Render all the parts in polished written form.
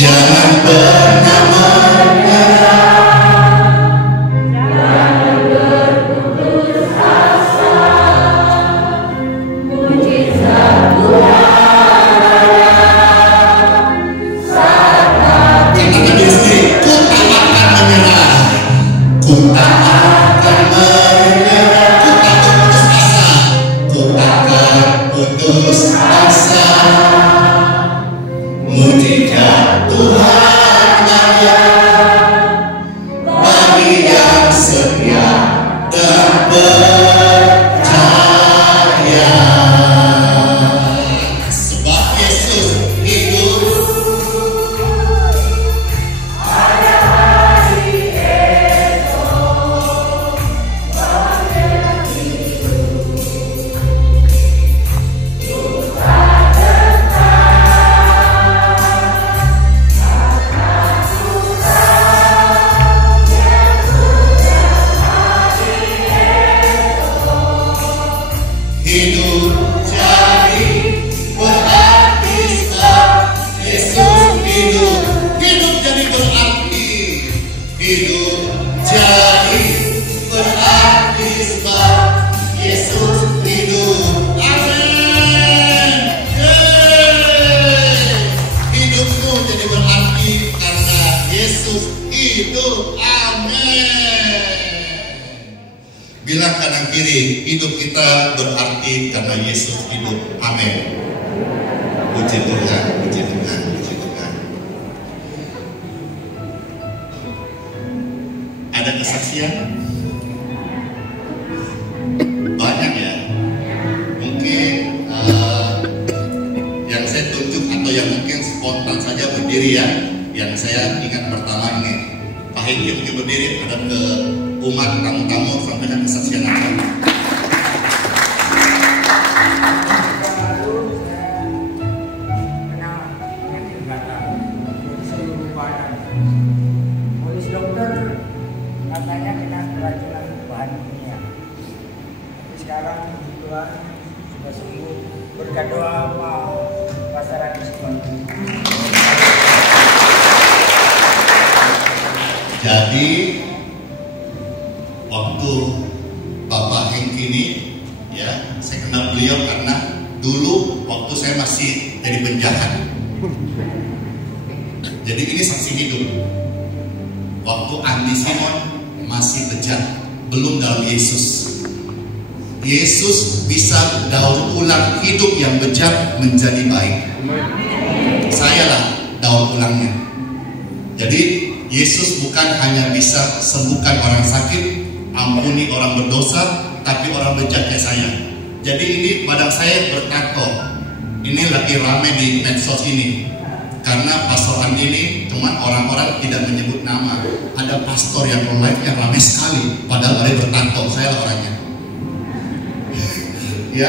Jangan pernah menyerah, jangan berputus asa. Mujizat Tuhan ada saat hati. katakan diri sendiri, ku tak akan menyerah, ku tak akan menyerah, ku tak akan putus asa. Mujizat Tuhan ada bagi yang setia dan percaya. Sebab Yesus hidup. Hidup jadi berarti sebab Yesus hidup. Hidup jadi berarti. Hidup jadi berarti sebab Yesus hidup. Amin. Hidupmu jadi berarti karena Yesus hidup. Amin. Bilang kanan kiri, hidup kita berarti karena Yesus hidup. Amin. Puji Tuhan, puji Tuhan, puji Tuhan. Ada kesaksian? Banyak ya. Mungkin yang saya tunjuk atau yang mungkin spontan saja berdiri ya. Yang saya ingat pertama ini, Pak Hengki mungkin berdiri, ada ke umat tamu-tamu sampaikan kesaksian apa? Polis dokter katanya kena keracunan bahan kimia. Tapi sekarang puji Tuhan sudah sembuh berkat doa pasaran Islam. Jadi waktu Bapak Hengki ini ya, saya kenal beliau karena dulu waktu saya masih jadi penjahat. Jadi ini saksi hidup. Waktu Andi Simon masih bejat, belum dalam Yesus. Yesus bisa daur ulang hidup yang bejat menjadi baik. Saya lah daur ulangnya. Jadi Yesus bukan hanya bisa sembuhkan orang sakit, ampuni orang berdosa, tapi orang bejat kayak saya. Jadi ini badan saya bertato. Ini lagi rame di medsos ini. Karena Pastor Andi ini cuma orang-orang tidak menyebut nama. Ada pastor yang live-nya rame sekali, padahal ada bertato. Saya orangnya. Ya,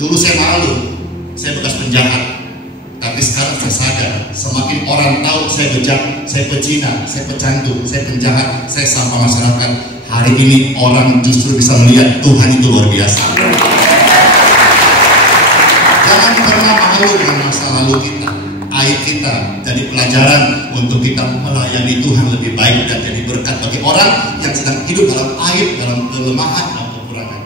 dulu saya malu, saya bekas penjahat. Tapi sekarang saya sadar, semakin orang tahu saya bejat, saya pecina, saya pecandu, saya penjahat, saya sampah masyarakat. Hari ini orang justru bisa melihat Tuhan itu luar biasa. Jangan pernah malu dengan masa lalu kita. Aib kita jadi pelajaran untuk kita melayani Tuhan lebih baik dan jadi berkat bagi orang yang sedang hidup dalam aib, dalam kelemahan dan kekurangan.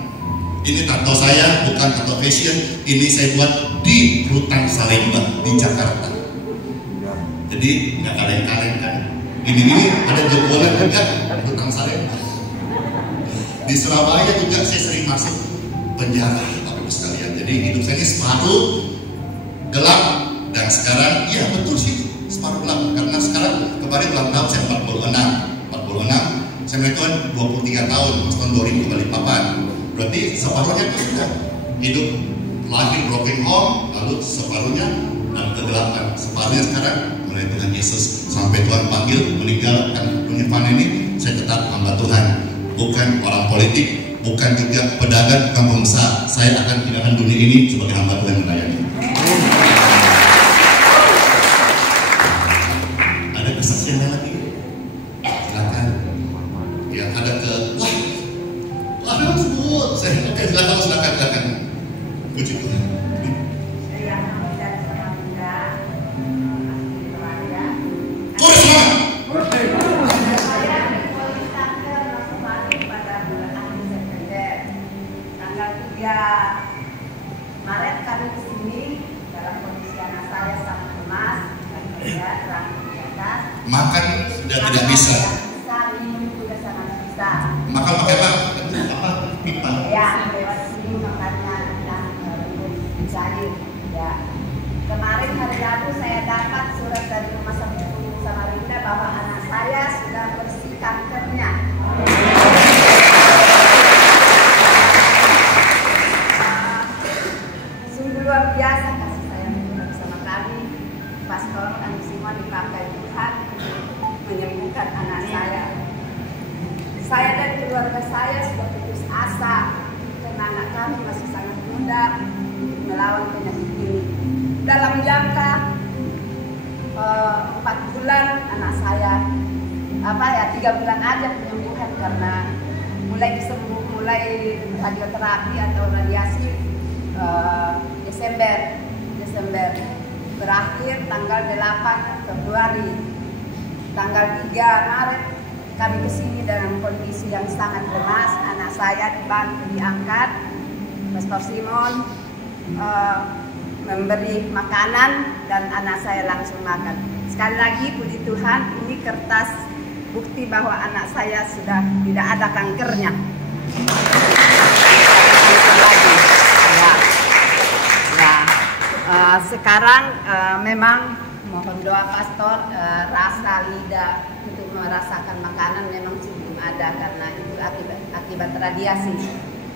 Ini tato saya bukan tato fashion, ini saya buat di Rutan Salemba di Jakarta. Jadi nggak kaleng-kaleng kan? Ini ada jebolan juga Rutan Salemba. Di Surabaya juga saya sering masuk penjara, Bapak sekalian. Jadi hidup saya ini separuh gelap dan sekarang iya betul sih separuh gelap karena sekarang kemarin ulang tahun saya 46. Saya menikah 23 tahun, tahun 2000 kali papan. Berarti separuhnya itu sudah hidup lahir broken home, lalu separuhnya dalam kegelapan. Separuhnya sekarang mulai Tuhan Yesus sampai Tuhan panggil meninggalkan dunia fana ini. Saya tetap hamba Tuhan, bukan orang politik, bukan juga pedagang, bukan pengusaha. Saya akan tinggalkan dunia ini sebagai hamba Tuhan melayani. Ada kesaksian lagi? Silakan. Ya ada ke wah sebut saya. Oke silakan. Puji Tuhan. Saya Hamidah Samabunda, asli Melaya. Tidak bisa. Bisa, minum juga sangat bisa. Maka pakai apa? Pipa. Ya, lewat sini makanya dan jadi ya. Kemarin hari Rabu saya dapat surat dari Rumah Sakit Umum Samarinda bahwa anak saya sudah bersih kankernya. Sungguh luar biasa kasih sayang Tuhan bersama kami. Pastor kami semua dipakai Tuhan menyembuhkan anak saya. Saya dan keluarga saya sudah putus asa karena anak kami masih sangat muda melawan penyakit ini. Dalam jangka 4 bulan anak saya 3 bulan aja penyembuhan karena mulai radioterapi atau radiasi Desember berakhir tanggal 8 Februari. Tanggal 3 Maret kami kesini dalam kondisi yang sangat lemas. Anak saya dibantu diangkat, Pastor Simon memberi makanan dan anak saya langsung makan. Sekali lagi puji Tuhan, ini kertas bukti bahwa anak saya sudah tidak ada kankernya. Sekarang memang mohon doa pastor, rasa lidah untuk merasakan makanan memang belum ada karena itu akibat radiasi.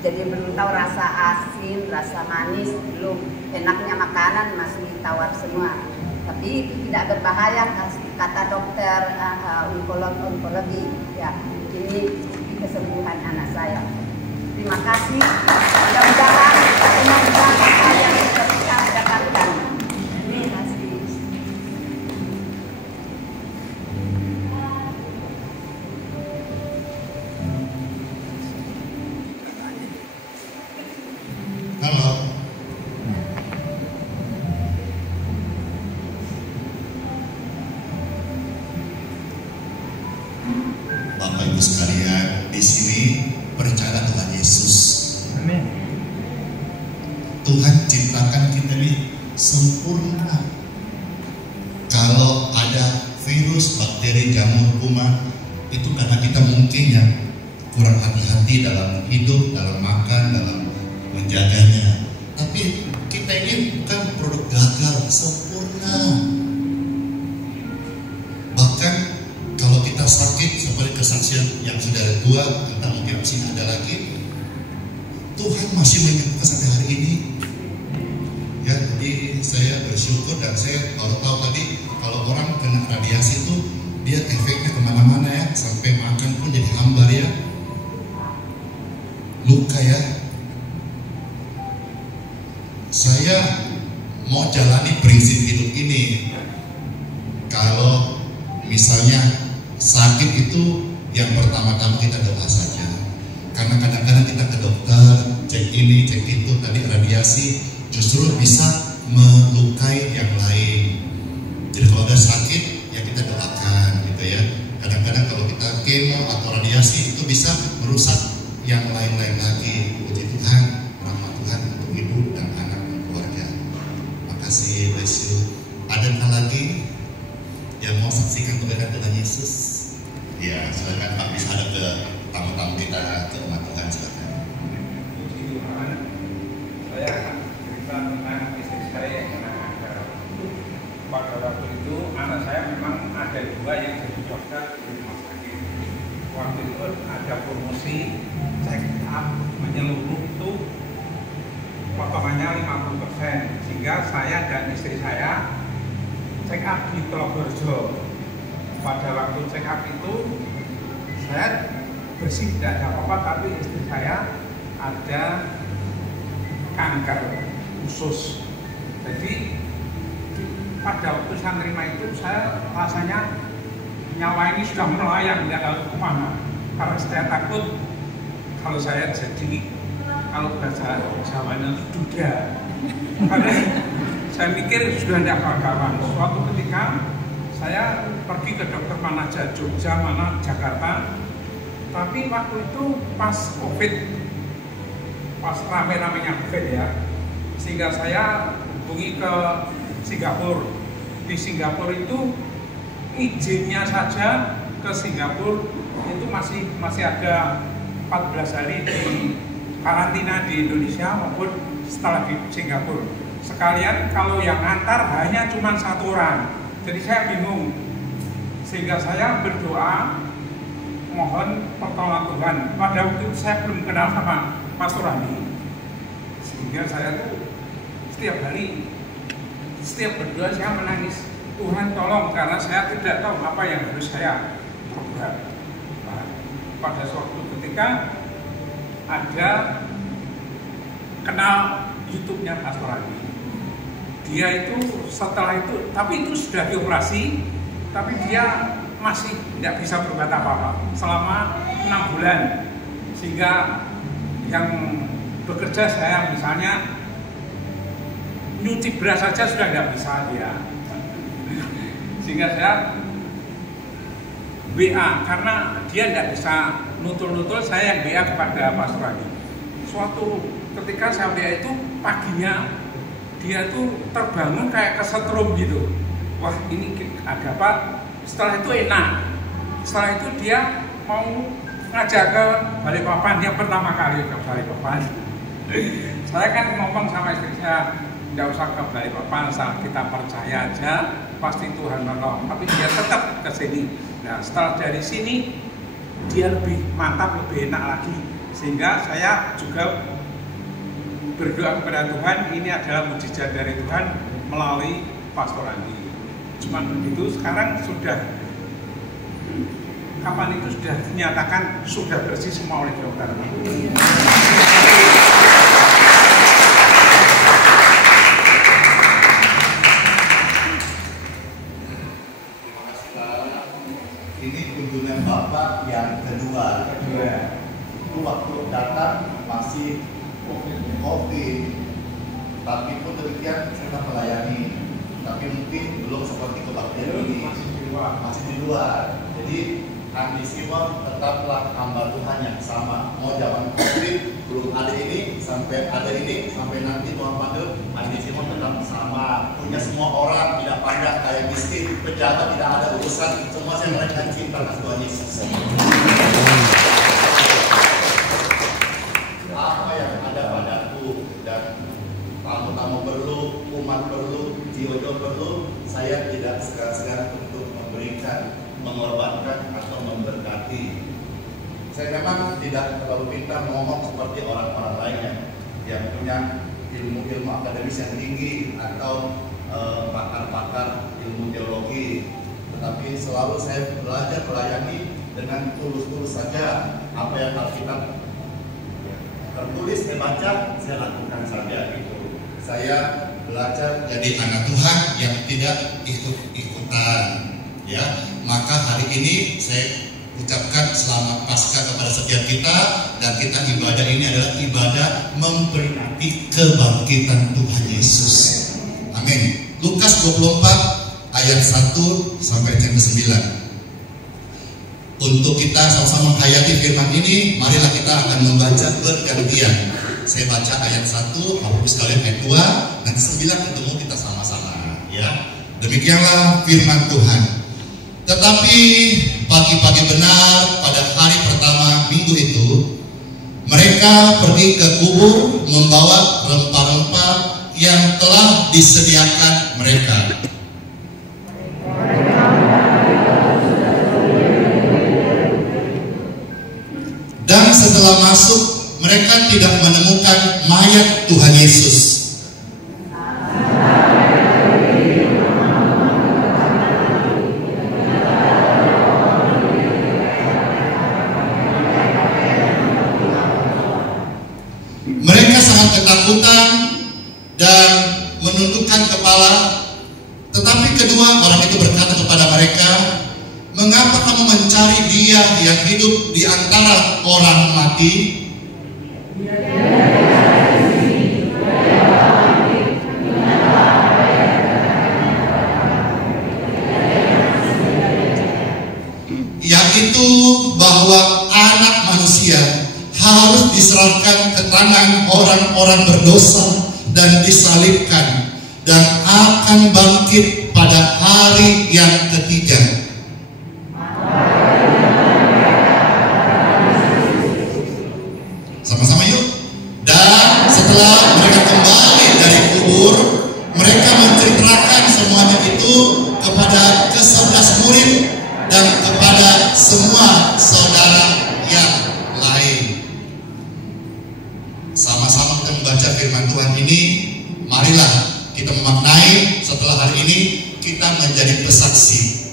Jadi belum tahu rasa asin, rasa manis, belum enaknya makanan masih tawar semua. Tapi itu tidak berbahaya kata dokter onkologi. Ya, ini kesembuhan anak saya. Terima kasih. Mudah-mudahan kemampuan saya bisa mendapatkan. Terima kasih. Halo. Bapak Ibu sekalian, di sini percaya Tuhan Yesus. Amin. Tuhan ciptakan kita ini sempurna. Kalau ada virus, bakteri, jamur, kuman, itu karena kita mungkin ya kurang hati-hati dalam hidup, dalam makan, dalam menjaganya. Tapi kita ini bukan produk gagal, sempurna. Bahkan kalau kita sakit seperti kesaksian yang sudah tua, kita mungkin masih ada lagi, Tuhan masih menyembuhkan sampai hari ini. Ya, jadi saya bersyukur dan saya baru tahu tadi kalau orang kena radiasi itu dia efeknya kemana-mana ya, sampai makan pun jadi hambar ya, luka ya. Saya mau jalani prinsip hidup ini. Kalau misalnya sakit itu yang pertama-tama kita doa saja. Karena kadang-kadang kita ke dokter, cek ini, cek itu, tadi radiasi justru bisa melukai yang lain. Jadi kalau ada sakit, ya kita doakan gitu ya. Kadang-kadang kalau kita kemo atau radiasi itu bisa merusak yang lain-lain lagi. Puji Tuhan, rahmat Tuhan untuk ibu dan anak dan keluarga. Makasih, bless you. Adakah lagi yang mau saksikan kebaikan Tuhan Yesus? Ya, silakan Pak, bisa ada ke tamu-tamu kita, ke umat Tuhan, silakan. Puji Tuhan, saya akan cerita tentang istri saya yang kena kanker. Pada waktu itu anak saya memang ada 2 yang jadi dokter di rumah sakit. Waktu itu ada promosi check up menyeluruh itu potongannya 50%, sehingga saya dan istri saya check up di Probolinggo. Pada waktu check up itu saya bersih, tidak ada apa-apa, tapi istri saya ada kanker usus. Jadi pada waktu saya terima itu saya rasanya nyawa ini sudah melayang, tidak tahu kemana. Karena saya takut kalau saya jadi, kalau bahasa Jawanya duda. Karena saya mikir sudah tidak kawan-kawan. Suatu ketika saya pergi ke dokter mana aja, Jogja, mana Jakarta. Tapi waktu itu pas COVID, pas rame-ramenya COVID ya, sehingga saya hubungi ke Singapura. Di Singapura itu izinnya saja ke Singapura itu masih ada 14 hari di karantina di Indonesia maupun setelah di Singapura. Sekalian kalau yang antar hanya cuma 1 orang, jadi saya bingung, sehingga saya berdoa mohon pertolongan Tuhan. Pada waktu itu saya belum kenal sama Pastor Andi, sehingga saya tuh setiap hari, setiap berdoa saya menangis, Tuhan tolong, karena saya tidak tahu apa yang harus saya perbuat. Pada suatu ketika ada kenal YouTube-nya Pastor Andi. Dia itu setelah itu, tapi itu sudah dioperasi, tapi dia masih tidak bisa berbuat apa-apa selama 6 bulan. Sehingga yang bekerja saya misalnya nyuci beras saja sudah tidak bisa dia. Sehingga saya WA, karena dia tidak bisa nutul-nutul, saya yang WA kepada Pastor Andi. Suatu ketika saya WA itu paginya, dia tuh terbangun kayak kesetrum gitu. Wah, ini ada apa? Setelah itu enak. Setelah itu dia mau ngajak ke Balikpapan, yang pertama kali ke Balikpapan. Saya kan ngomong sama istri saya, nggak usah ke Balikpapan, kita percaya aja, pasti Tuhan menolong. Tapi dia tetap ke sini. Nah, setelah dari sini dia lebih mantap, lebih enak lagi. Sehingga saya juga berdoa kepada Tuhan, ini adalah mujizat dari Tuhan melalui Pastor Andi. Cuman begitu, sekarang sudah, kapan itu sudah dinyatakan sudah bersih semua oleh dokter. Ini kunjungan Bapak yang kedua. Itu waktu datang masih COVID, tapi pun demikian kita melayani, tapi mungkin belum seperti kebaktian ini, masih di luar. Jadi Andi Simon tetaplah hamba Tuhan yang sama. Mau zaman COVID belum ada ini, sampai ada ini, sampai nanti Tuhan panggil, Andi Simon tetap sama. Punya semua orang, tidak pandang, kayak miskin, pejabat, tidak ada urusan, semua saya mereka cinta dengan Tuhan Yesus. Apa yang ada padaku dan tamu-tamu perlu, umat perlu, jiwa-jiwa perlu, saya tidak segan-segan untuk memberikan, mengorbankan atau memberkati. Saya memang tidak terlalu pintar ngomong seperti orang-orang lainnya yang punya ilmu-ilmu akademis yang tinggi atau pakar-pakar ilmu teologi, tetapi selalu saya belajar melayani dengan tulus-tulus saja. Apa yang Alkitab tertulis saya baca, saya lakukan saja gitu. Saya belajar jadi anak Tuhan yang tidak ikut-ikutan, ya. Maka hari ini saya ucapkan selamat Paskah kepada setiap kita, dan kita ibadah ini adalah ibadah memperingati kebangkitan Tuhan Yesus. Amin. Lukas 24 ayat 1 sampai 9. Untuk kita sama-sama menghayati firman ini, marilah kita akan membaca bergantian. Saya baca ayat 1, Bapak sekalian ayat 2, nanti 9 ketemu kita sama-sama, ya. Demikianlah firman Tuhan. Tetapi pagi-pagi benar pada hari pertama minggu itu, mereka pergi ke kubur membawa rempah-rempah yang telah disediakan mereka. Dan setelah masuk, mereka tidak menemukan mayat Tuhan Yesus. Mereka sangat ketakutan dan menundukkan kepala. Tetapi kedua orang itu berkata kepada mereka, "Mengapa kamu mencari Dia yang hidup di antara orang mati? Yaitu bahwa Anak Manusia harus diserahkan ke tangan orang-orang berdosa dan disalibkan, dan akan bangkit pada hari yang ketiga." kepada ke-11 murid dan kepada semua saudara yang lain. Sama-sama kita membaca firman Tuhan ini, marilah kita memaknai setelah hari ini kita menjadi pesaksi.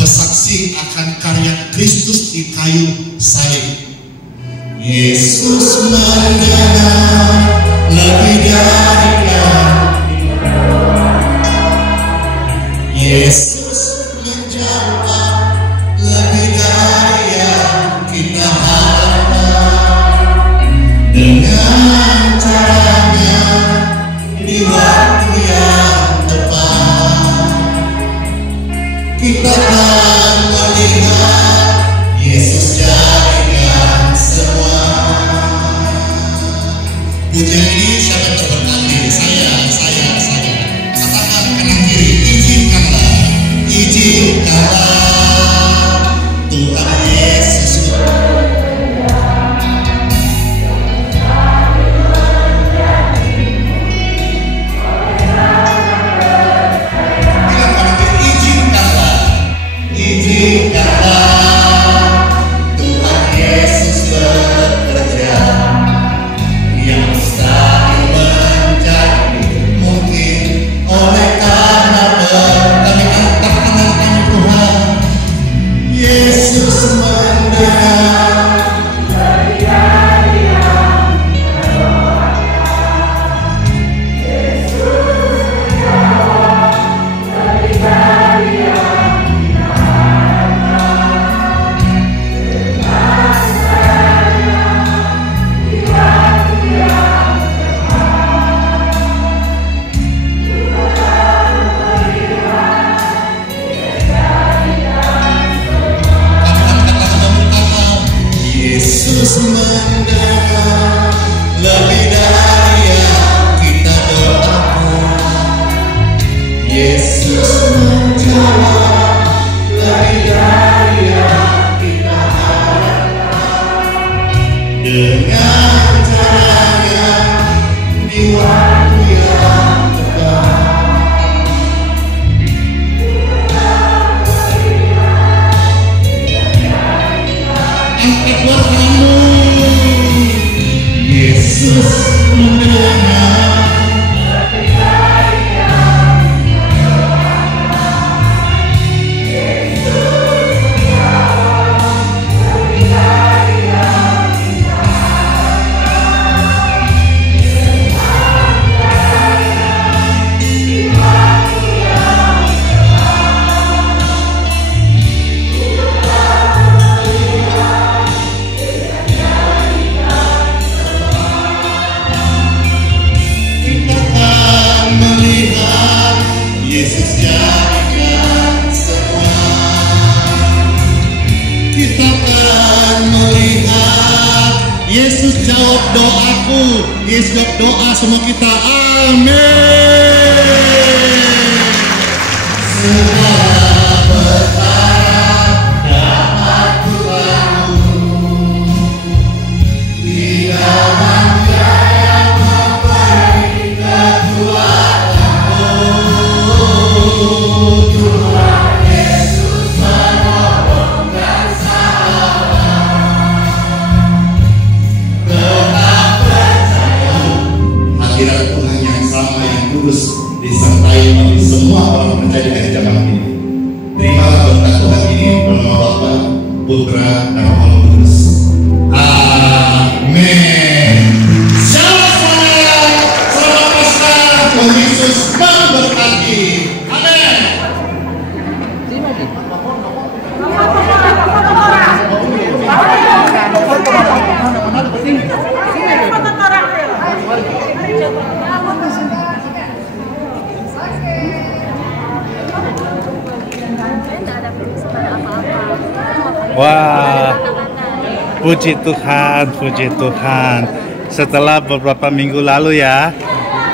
Pesaksi akan karya Kristus di kayu salib. Yesus mendengar lebih dari Yesus menjawab lebih dari yang kita harapkan. Dengan caranya di waktu yang tepat, kita akan melihat Yesus jadikan semua. Pujian ini siapa terberkati? Saya. Katakan kanan kiri, izinkanlah Tuhan Yesus. Yesus jawab doaku, Yesus jawab doa semua kita, amin. Segala perkara dapat kubantu di dalam Dia yang memberi kekuatan. Tuhan Yesus menolong dan salah. Tetap percaya hadirat Tuhan yang sama yang kudus disertai bagi semua orang percaya di zaman ini. Terimalah berkat Tuhan ini dalam nama Bapa, Putra, dan Roh Kudus. Amin. Shalom semuanya, selamat Paskah, Tuhan Yesus memberkati. Amin. Wah, puji Tuhan, puji Tuhan. Setelah beberapa minggu lalu ya,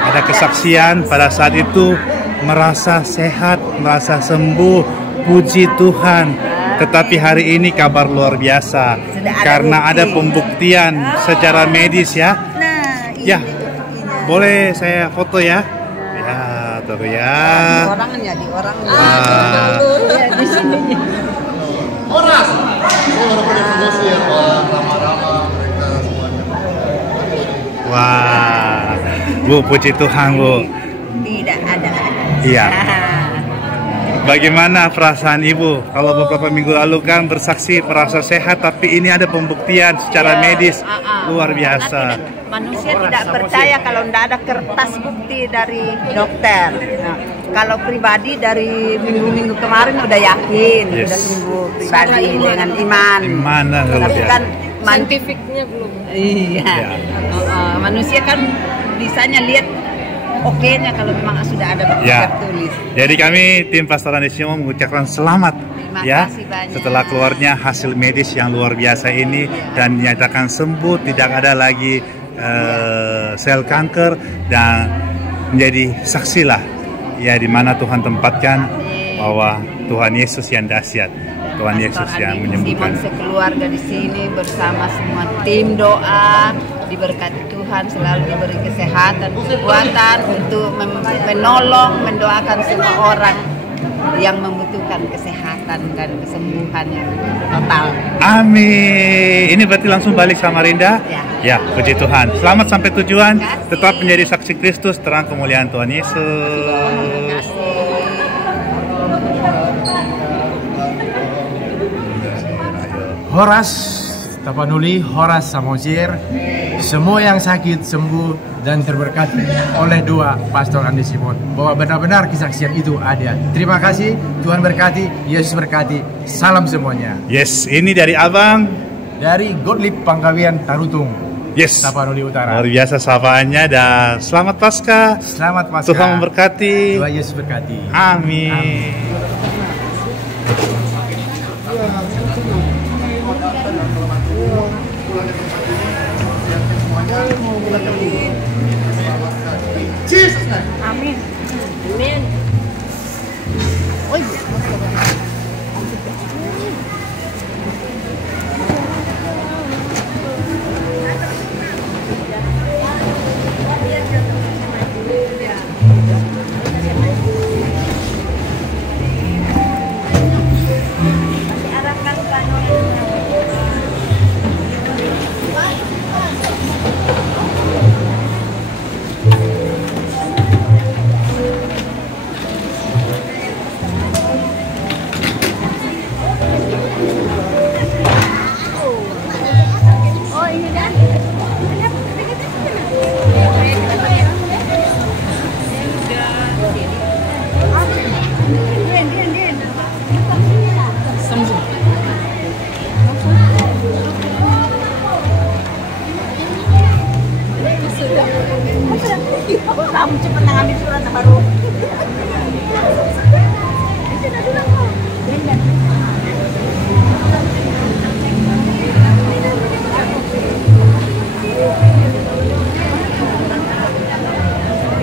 ada kesaksian pada saat itu merasa sehat, merasa sembuh, puji Tuhan. Tetapi hari ini kabar luar biasa, karena ada pembuktian secara medis ya. Ya, boleh saya foto ya? Ya, wabarakatuh ya. Orangnya di orangnya. Ah. Ya, di sini. Horas. Walaupun emosi ya, ramah-ramah mereka semuanya. Wah, Bu, puji Tuhan Bu. Tidak ada. Iya. Bagaimana perasaan Ibu? Kalau beberapa minggu lalu kan bersaksi merasa sehat, tapi ini ada pembuktian secara medis luar biasa. Manusia tidak percaya kalau tidak ada kertas bukti dari dokter. Nah, kalau pribadi dari minggu-minggu kemarin udah yakin, udah sembuh pribadi dengan iman. Iman lah, luar Tapi biasa. kan Saintifiknya belum. Iya. Manusia kan bisanya lihat oke-nya kalau memang sudah ada bukti Ya. tertulis. Jadi kami tim Pastoral Indonesia mengucapkan selamat Terima ya kasih banyak. setelah keluarnya hasil medis yang luar biasa ini dan dinyatakan sembuh, tidak ada lagi sel kanker dan menjadi saksilah ya di mana Tuhan tempatkan bahwa Tuhan Yesus yang dahsyat, Tuhan Yesus yang menyembuhkan. Simon sekeluarga di sini bersama semua tim doa, diberkati Tuhan, selalu diberi kesehatan, kekuatan untuk menolong, mendoakan semua orang yang membutuhkan kesehatan dan kesembuhan yang total. Amin. Ini berarti langsung balik Samarinda? Ya. Ya, puji Tuhan. Selamat sampai tujuan. Terima kasih. Tetap menjadi saksi Kristus, terang kemuliaan Tuhan Yesus. Terima kasih. Horas Tapanuli, Horas Samosir, semua yang sakit sembuh dan terberkati oleh doa Pastor Andi Simon bahwa benar-benar kesaksian itu ada. Terima kasih, Tuhan berkati, Yesus berkati. Salam semuanya. Yes, ini dari Abang. Dari Gottlieb Pangkawian Tarutung, Yes. Tapanuli Utara. Luar biasa sahabaannya dan selamat Paskah. Selamat Paskah. Tuhan memberkati. Tuhan Yesus berkati. Amin. Amin. Amin. Kamu cepat ngambil surat baru.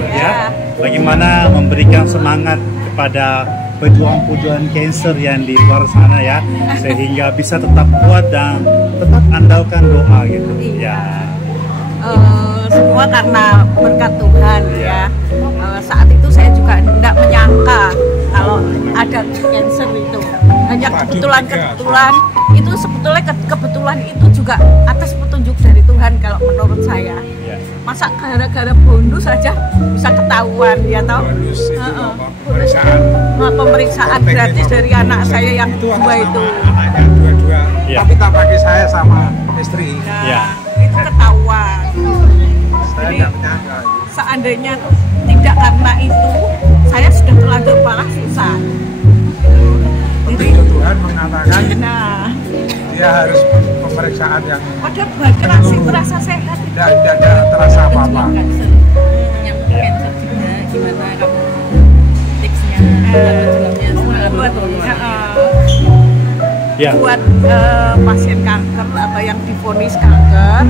Ya, bagaimana memberikan semangat kepada pejuang-pejuang cancer yang di luar sana ya, sehingga bisa tetap kuat dan tetap andalkan doa gitu. Ya. Semua karena berkat Tuhan ya. Saat itu saya juga tidak menyangka kalau ada cancer itu. Hanya kebetulan itu sebetulnya kebetulan itu juga atas petunjuk dari Tuhan kalau menurut saya. Masa gara-gara bonus saja bisa ketahuan ya toh? Pemeriksaan gratis dari anak saya yang dua itu. Anaknya dua-dua. Ya. Tapi tak pakai saya sama istri. Ya. Itu ketahuan. Saya tidak menyangka. Seandainya tidak karena itu, saya sudah terlanjur malah susah. Jadi, Tuhan mengatakan nah, dia harus pemeriksaan yang pada bahkan masih terasa sehat. tidak ada terasa apa-apa. Gimana kamu tipsnya? Ya. Buat pasien kanker atau yang divonis kanker,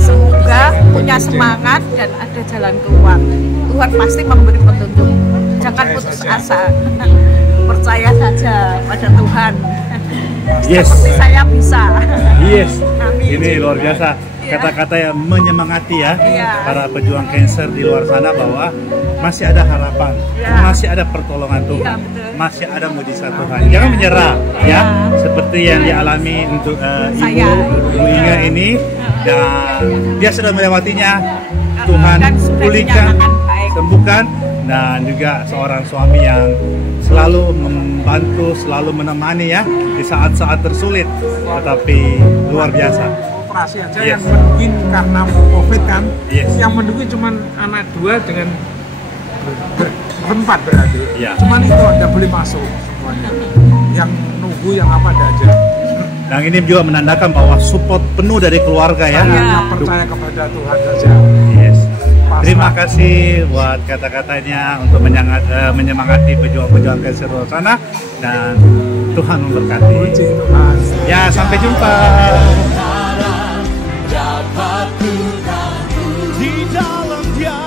semoga punya semangat dan ada jalan keluar. Tuhan pasti memberi petunjuk. Jangan putus asa. Percaya saja pada Tuhan. Yes. Seperti saya bisa. Yes. Amin. Ini luar biasa. kata-kata yang menyemangati ya Iya. para pejuang kanker di luar sana bahwa masih ada harapan, Iya. masih ada pertolongan Tuhan, Iya, betul. masih ada mujizat Tuhan. Jangan menyerah ya, Iya. seperti yang dialami untuk Saya. Ibu Inga ini, dan dia sudah melewatinya. Tuhan Dan sudah pulihkan, dinyatakan baik. sembuhkan, dan juga seorang suami yang selalu membantu, selalu menemani ya di saat-saat tersulit, tetapi luar biasa. Operasi aja Yes. yang mendukung karena COVID kan, Yes. yang mendukung cuman anak 2 dengan berempat berarti. Ya. Cuman itu tidak boleh masuk semuanya. Yang nunggu yang apa ada aja. Dan ini juga menandakan bahwa support penuh dari keluarga ya. Hanya percaya kepada Tuhan saja. Yes. Terima kasih buat kata-katanya untuk menyemangati pejuang-pejuang kanker luar sana, dan Tuhan memberkati. Puji Tuhan. Ya, sampai jumpa. Dapat ku tahu di dalam Dia